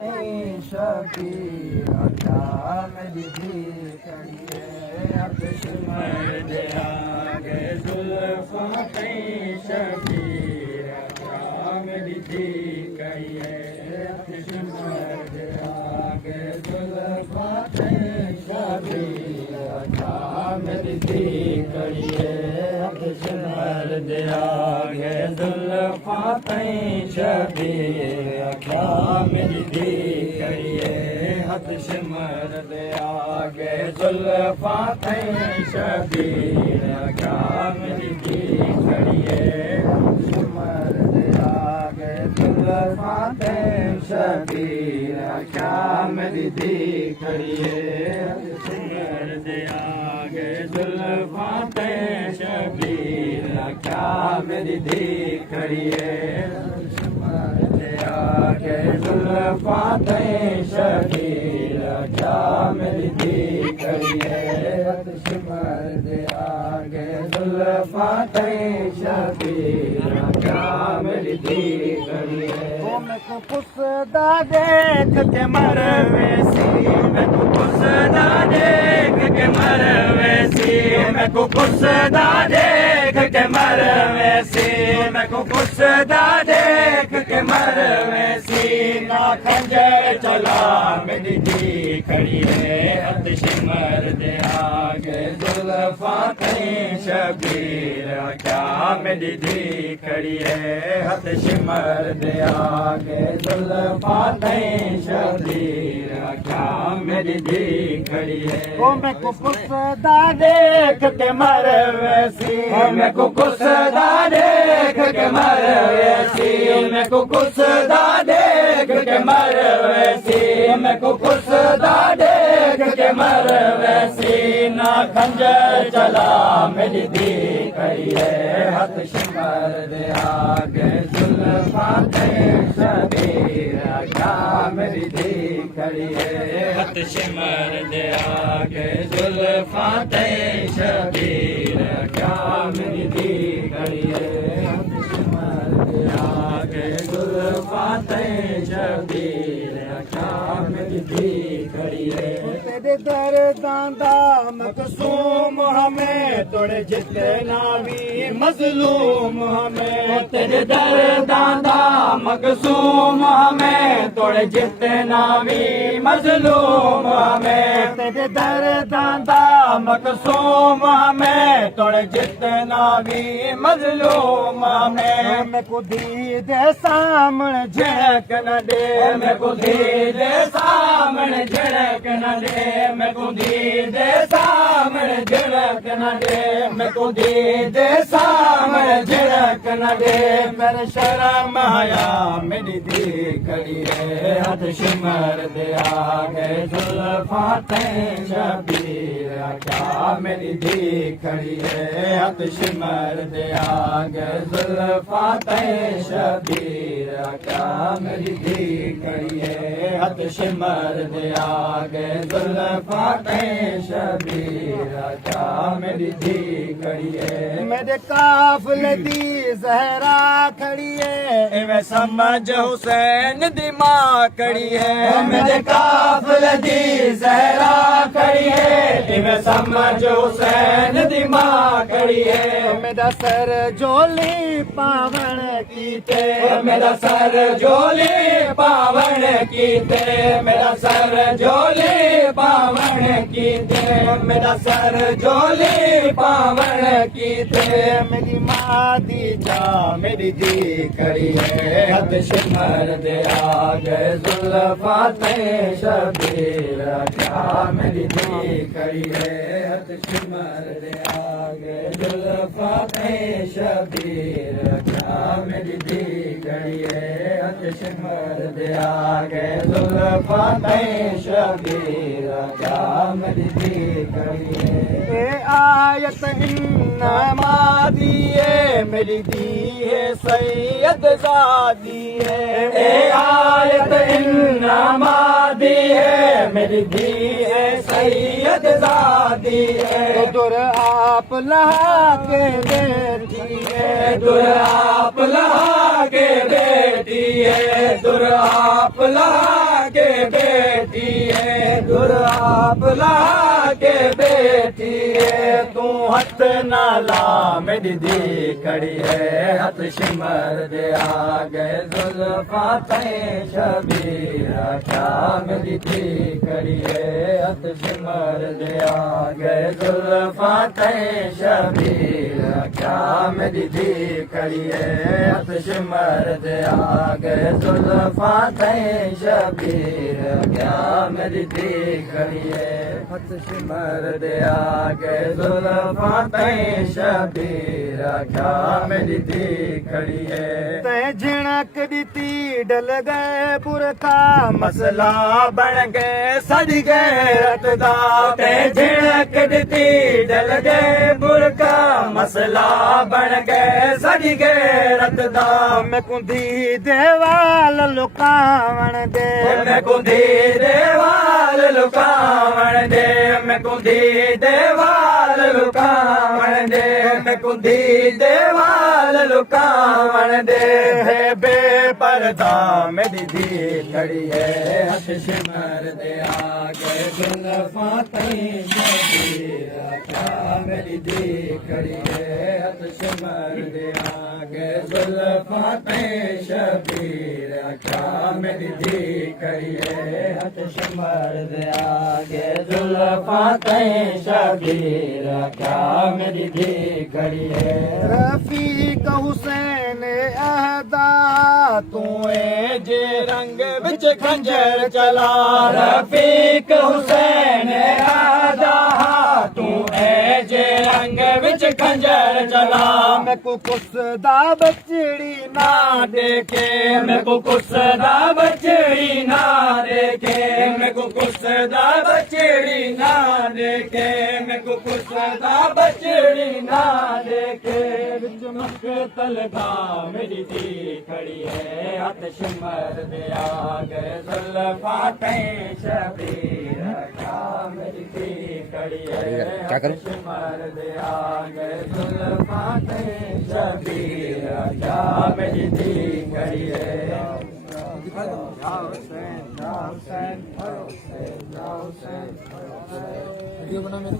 शबीर क्या मेरी दी करिए अब सिमर आगे जुल्फा शबीर क्या मेरी दी करिए अब सिमर आगे जुल्फा शबीर क्या मेरी दी करिए अब सिमर आगे जुल्फा शबीर क्या मेरी दी करिए हथ सिमर दे आगे जुल्फा शबीर क्या मेरी दी करिए सिमर दे आगे जुल्फा शबीर क्या मेरी दी करिए सिमर दे आगे जुल्फा शबीर क्या मेरी दी करिए आगे जुल्फा शबीर क्या मेरी दी करिए सिमर दे आगे जुल्फा शबीर क्या मेरी दी करिए मैं को पुसदा देख के मर वैसी मैं को पुसदा देख के मर वैसी मैं को पुसदा देख के मर वैसी मैं को पुसदा देख के मर वैसी ना खंजर चला मेरी दी खड़ी है हथ सिमर दे आगे जुल्फा शबीर क्या मेरी दी खड़ी है हथ सिमर दे आगे जुल्फा शबीर क्या मेरी दी खड़ी है ओ मैं को पुसदा देख के मर वैसी मैं को पुसदा देख के मर वैसी मैं को पुसदा देख के मर वैसी मैं को पुसदा देख के मर वैसी ना खंजर चला मेरी दी खड़ी है हथ सिमर दे आगे जुल्फा शबीर क्या मेरी दी खड़ी है हथ सिमर दे आगे जुल्फा शबीर क्या मेरी दी खड़ी है हथ सिमर दे आगे जुल्फा शबीर क्या मेरी दी खड़ी है तेरे दर्दां दा मकसूम हमें तोड़े जितना भी मजलूम हमें तेरे दर्दां दा मकसूम हमें तोड़े जितना भी मजलूम हमें तेरे दर्दां दा मकसूम हमें तोड़े जितना भी मजलूम हमें मैं को दी दे सामने झड़क न दे मैं को दी दे सामने झड़क न दे मैं को दी दे सामने झड़क न दे मैं को दी दे सामने झड़क न दे मेरे शर्म आया मेरी दी खड़ी है हथ सिमर दे आगे जुल्फा शबीर क्या मेरी दी खड़ी है हथ सिमर दे आगे जुल्फा शबीर क्या मेरी दी खड़ी है हथ सिमर दे आगे जुल्फा शबीर क्या मेरी दी खड़ी है मेरे काफिले दी जहरा खड़ी है मैं समझ हुसैन दी मां खड़ी है मेरे काफिले दी जहरा खड़ी है मैं समझ हुसैन दी मां खड़ी है मेरा सर जोली पावन कीते मेरा सर जोली पावन कीते मेरा सर जोली पावन कीते मेरा सर जोली पावन कीते मेरी माँ दी जा मेरी दी खड़ी है हथ सिमर दे आगे जुल्फा शबीर क्या मेरी दी खड़ी है हथ सिमर दे आगे जुल्फा शबीर क्या मेरी दी खड़ी है हथ सिमर दे आगे जुल्फा शबीर क्या मेरी दी खड़ी है आयत इन्नमा दिए मेरी दी है सैयद ज़ादी है आयत इन्नमा दी है मेरी दी है सैयद ज़ादी है दुर आप लहा के बेटी है दुर आप लहा के बेटी है दुर आप लहा आप ला के बेटी है तू हथ नाला मेरी दी खड़ी है हथ सिमर दे आ गए जुल्फा तय शबीर क्या मेरी दी खड़ी है हथ सिमर दे आ गए जुल्फा तय शबीर क्या मेरी दी खड़ी है हथ सिमर दे आ गए जुल्फा तय शबीर क्या मेरी दी खड़ी है हथ सिमर दे आ गए जुल्फा तय शबीर क्या मेरी दी खड़ी है तय झिणक दी डल गए पुरखा मसला बन गए सज गए रतदा तय झिणक दी डल गए पुरखा मसला बन गए सज गए रतदा मैं कुंदी देवाल लुकावण दे मैं कुंदी देवाल लुकावण दे मैं कुंदी देवाल लुकावण दे मैं कुंदी देवाल लुकावण दे है बेपर्दा मेरी दी खड़ी है हथ सिमर दे आ गए जुल्फा तय शबीर क्या मेरी दी खड़ी है हथ सिमर दे आ गए जुल्फा तय शबीर क्या मेरी दी खड़ी है हथ सिमर दे आ गए जुल्फा तय शबीर क्या मेरी दी खड़ी है रफीक हुसैन अहदा तू जे रंग विच खंजर चला रफीक हुसैन अहदा तू जे रंग विच खंजर चला मैं को कुसदा बचड़ी ना देखे मैं को कुसदा बचड़ी ना देखे मैं को कुसदा बचड़ी ना देखे मैं को कुसदा बचड़ी ना देखे विच मक्तल का मेरी दी खड़ी है हथ सिमर दे आ गए जुल्फा तय शबीर क्या मेरी दी खड़ी है हथ सिमर दे आ गए जुल्फा तय शबीर क्या मेरी दी खड़ी है वीडियो बना मेरे